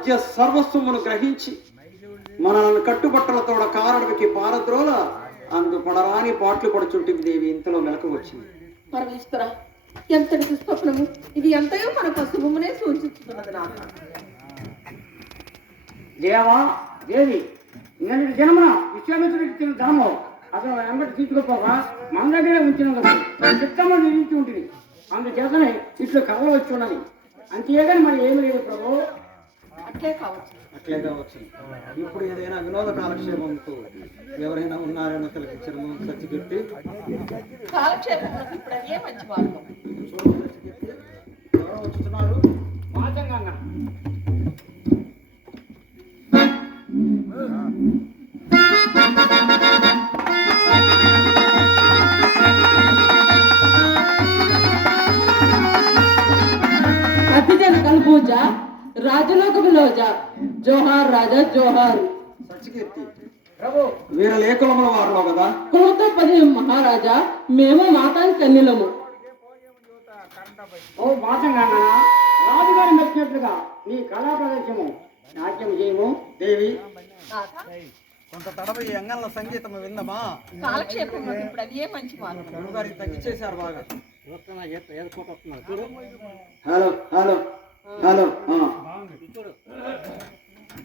రాజ్య సర్వస్వమును గ్రహించి మనల్ని కట్టుబట్టలతో కారడవికి పారద్రోల అందు పడరాని పాటలు పడుచుంటుంది దేవి. ఇంతలో మెలకు వచ్చింది. పరమేశ్వర, ఎంతటి దుస్వప్నము ఇది! ఎంతయో మన పశువునే సూచిస్తున్నది. నాన్న దేవా దేవి, నేను జన్మన విశ్వామిత్రుడికి ధనము అసలు వెంబడి తీసుకుపోగా మన దగ్గరే ఉంచినందుకు చిత్తము నిలిచి ఉంటుంది. అందుచేతనే ఇట్లు కథలు వచ్చి ఉన్నది. అంతేగాని మరి ఏమి లేదు ప్రభు. అట్లే కావచ్చు. ఇప్పుడు ఏదైనా వినోద కాలక్షేపంతో ఎవరైనా ఉన్నారేమో తిలకించడము సచ్చిపెట్టి కాలక్షేపం ఇప్పుడు అదే మంచి మార్గం. ఎవరో వచ్చుతున్నారు. మాతంగా అతిజన కల్పూజ రాజలోక విలోజ జోహార్ రాజా జోహార్. సచ్చికీర్తి ప్రభు, వీర లేకులముల వారిలో కదా. కులతో 10 మహారాజా, మేము మాతాం కన్యలము. ఓ మాతంగా రాజుగారి మెచ్చినట్లుగా నీ కళా ప్రదర్శనము నాట్యం చేయము. దేవి, కొంత తడవ ఈ అంగళ్ళ సంగీతం విందమా? కాలక్షేపం ఇప్పుడు అదే మంచి మార్గం. గురుగారికి తగ్గించేశారు బాగా. చూడు. Hello hello hello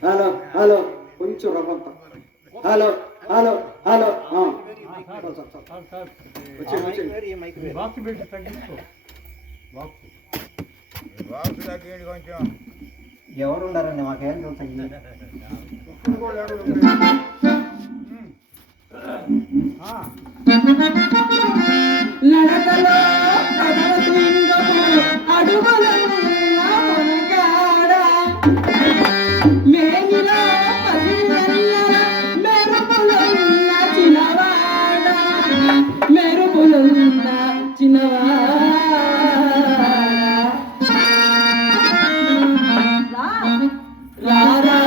hello hello కొంచెం రవ్వంత. హలో హలో హలో ఎవరుండారండి మాకేం తెలుసు. నడకలో అడుగులు మేనిలో మెరుపులున్న చిన్నవాడ, మెరుపులున్న చిన్నవాడ. రారా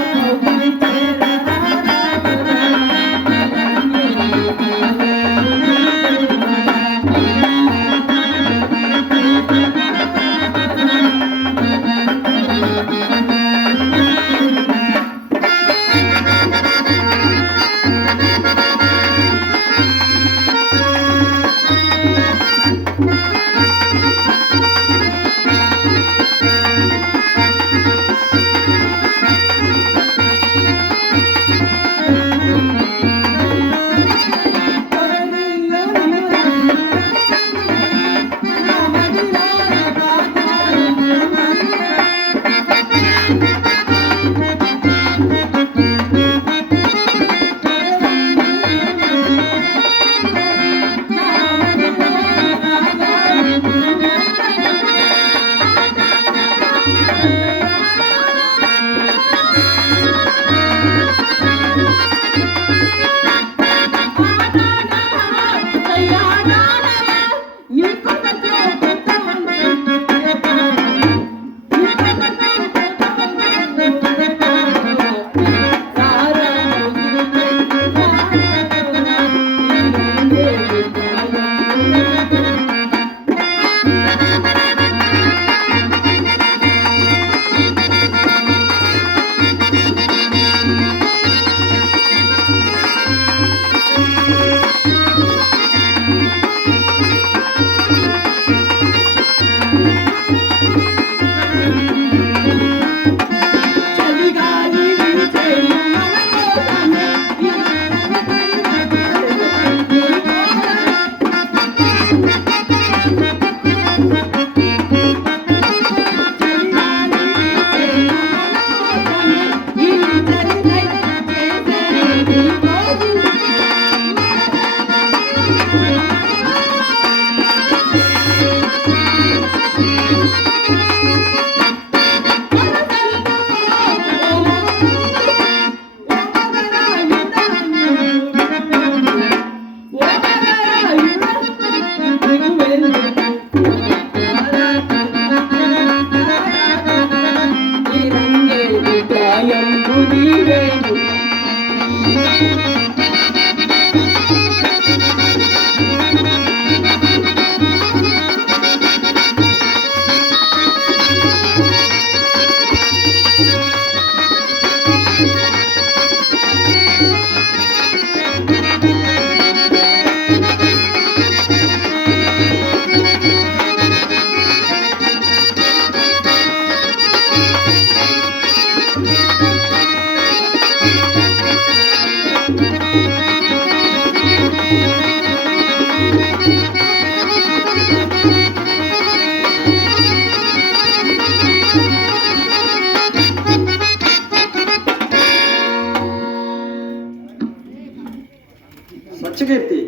సత్యకీర్తి,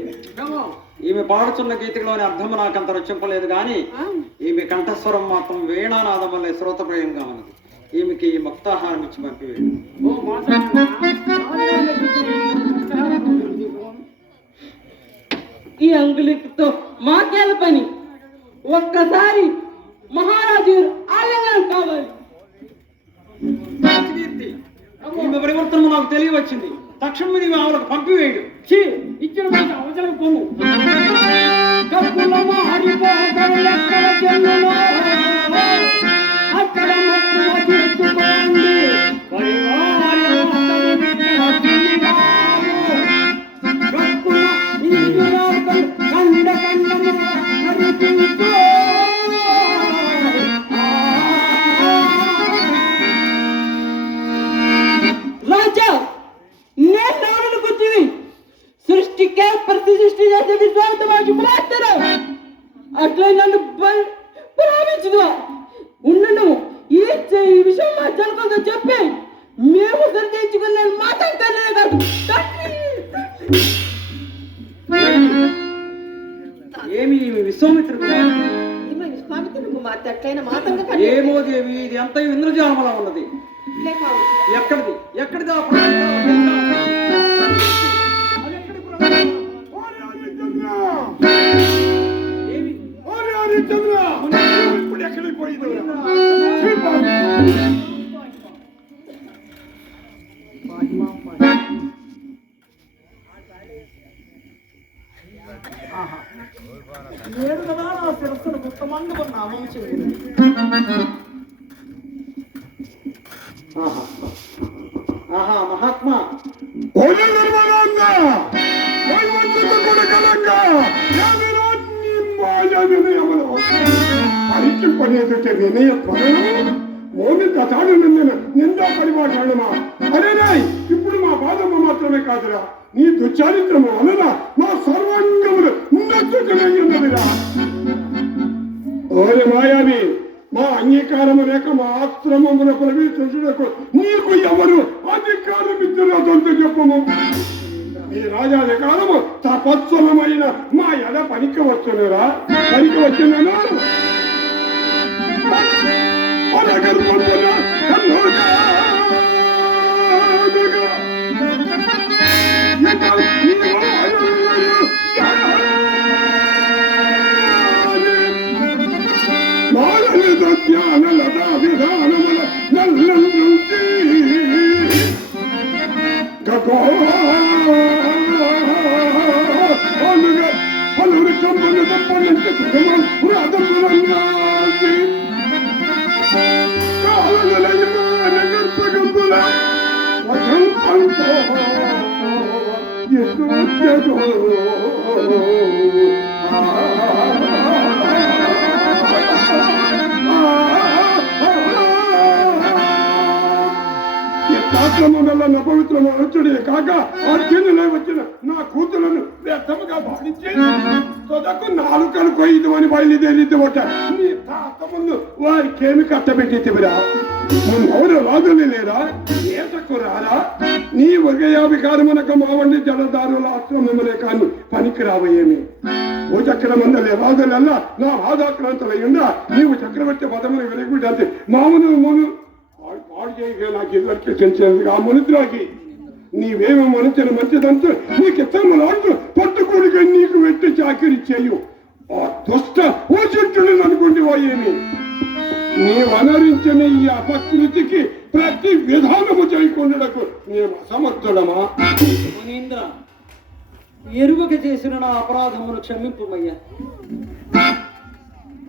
ఈమె పాడుతున్న గీతిలోని అర్థం నాకంత రుచింపలేదు కానీ ఈమె కంఠస్వరం మాత్రం వీణానాదం వల్లే శ్రోతప్రియంగా ఉన్నది. ఈమెకి ఈ ముక్తాహారం ఇచ్చి పంపివేడు. ఈ అంగులితో మాకేల పని, ఒక్కసారి మహారాజు ఆలింగనం కావాలి. సత్యకీర్తి, ఈమె పరివర్తన నాకు తెలియవచ్చింది. తక్షణం నీవు ఆమెకు పంపివేయడు. ఇచ్చిన మాట అవసరం పొమ్ము. అక్కడ రాజా, నేను కూర్చుని సృష్టికే ప్రతి సృష్టి చేసే విశ్వాసమాజు మాత్రం అట్లా నన్ను ప్రారంభించదు. ఉండను ఈ విషయం మా జనకంతో చెప్పి మేము సరిచేయించుకుని నేను మాట్లాడతానే కాదు. ఏమి విశ్వామిత్రుడు ఈమె విశ్వామిత్రుని కుమార్తె అట్లయిన మాతంగా ఏమో దేవి, ఇది అంత ఇంద్రజాలమలా ఉన్నది. ఎక్కడిది ఎక్కడిది ఆ ఇప్పుడు ఎక్కడికి పోయింది? నేను కదా నా శిరస్సును ఉత్తమంగా నామం చేయలేదు. ఆహా మహాత్మా, పరీక్ష వినయ త్వరను మోని కథాడు నిందా పరిమాణమా అరేనా. ఇప్పుడు మా బాధమ్మ మాత్రమే కాదురా, నీ దుచారిత్రము వలన మా సర్వాంగములు ఉన్నట్టుగా. ఓరి మాయావి, మా అంగీకారము లేక మా ఆశ్రమమున ప్రవేశించుటకు నీకు ఎవరు అధికారం ఇచ్చినదంతా చెప్పము. ఈ రాజాధికారము తపస్సులమైన మా ఎడ పనికి వచ్చునురా, పనికి వచ్చినను జ్ఞాన లతా విధానముల నల్లంచి పలువురు కంపలు తప్పనంటే పురాతపురంగాసి కాలగర్భగంతుల శాస్త్రముల నపవిత్రము వచ్చుడే కాక అర్జునులై వచ్చిన నా కూతులను వ్యర్థముగా భావించి తొదకు నాలుకలు కొయ్యదు అని బయలుదేరిద్దు ఒకట. నీ తాత ముందు వారికేమి కట్టబెట్టిరా? ఎవరు రాజులు లేరా? ఏటకు రారా? నీ వర్గయాభికారమునకు మా వంటి జలదారుల ఆశ్రమములే కాని పనికి రావయేమి? ఓ చక్రమందలే రాజులల్లా నా బాధాక్రాంతులయ్యుండా నీవు చక్రవర్తి పదములు వెలుగుంటే మామును మును పాడు చేయగా నాకు ఇదివరకు తెలిసేందుకు ఆ మునిద్రాకి నీవేమో మనిచిన మంచిదంతా నీకు ఇత్తములాంటూ పట్టుకోడిగా నీకు వెట్టి చాకిరి చేయు. ఆ దుష్ట ఓ చెట్టుని అనుకోండి పోయేమి. నీవు అనరించిన ఈ అపకృతికి ప్రతి విధానము చేయకుండాకు నేను అసమర్థుడమా? మునీంద్ర, ఎరుగక చేసిన నా అపరాధమును క్షమింపుమయ్యా.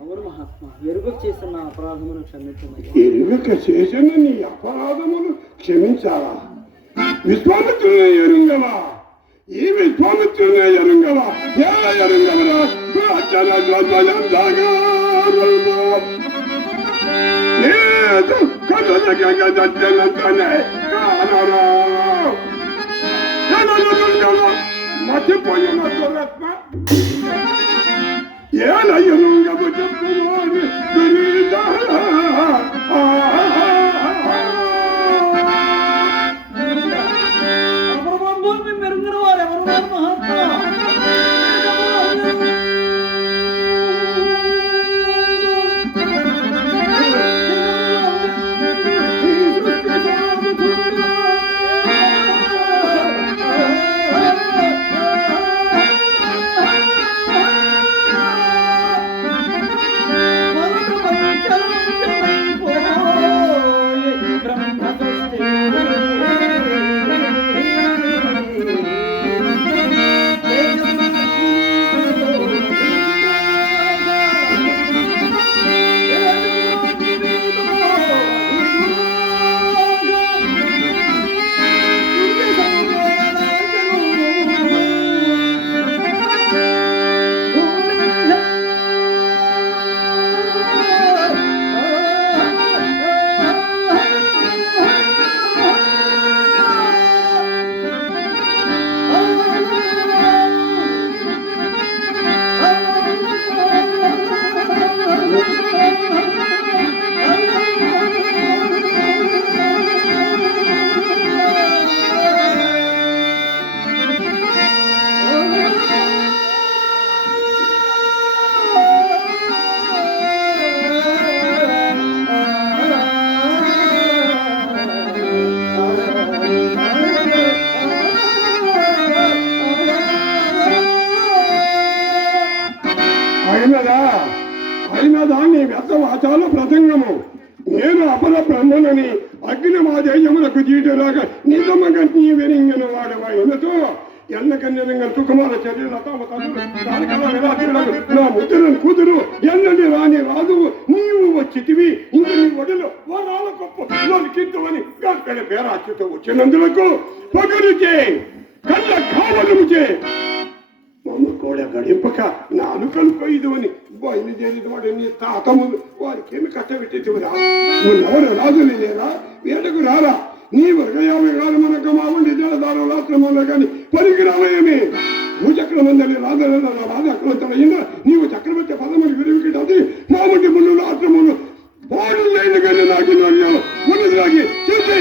అవును మహాత్మా, ఎరుగక చేసిన నా అపరాధమును క్షమింపుమయ్యా. ఎరుగక చేసిన నీ అపరాధమును క్షమించాలా? విశ్వామిత్రునే ఎరుంగవా? ఈ విశ్వామిత్రునే ఎరుంగవా? ఎలా ఎరుంగవరా? మర్చిపోయిన ఎలా ఎరుంగవు చెప్పుకోని మెరుగున వారు ఎవరు మహాత్మా? భారత వాచాల ప్రసంగము. నేను అపర బ్రహ్మనని అగ్నిమాదేయములకు జీటురాగా నిజముగా నీ వెరింగిన వాడవైనతో ఎన్నకన్యరంగా సుకుమార చర్యలు నా ముద్దులను కూతురు ఎన్నని రాని రాదు నీవు వచ్చితివి ఇంక నీ ఒడిలో వరాల గొప్ప కింతవని అక్కడ పేరాచుతో వచ్చినందులకు పొగరుచే కళ్ళ కావలముచే మమ్మ కూడా గడింపక నాలుకలు కొయ్యదు అని బయలుదేరి వాడు నీ తాతములు వారికి ఏమి కట్టబెట్టేదిరా నువ్వెవరు రాజులు లేరా వేటకు రారా నీ వర్గయాభై కాదు మనకు మామూలు జలదారు రాష్ట్రమంలో కానీ పరిగిరామయమే నువ్వు చక్రమందని రాజక్రమంతమైందా నీవు చక్రవర్తి పదములు విరివికి అది మామూలు ముళ్ళు రాష్ట్రములు పాడు లేని కానీ నాకు ఉన్నది చూసి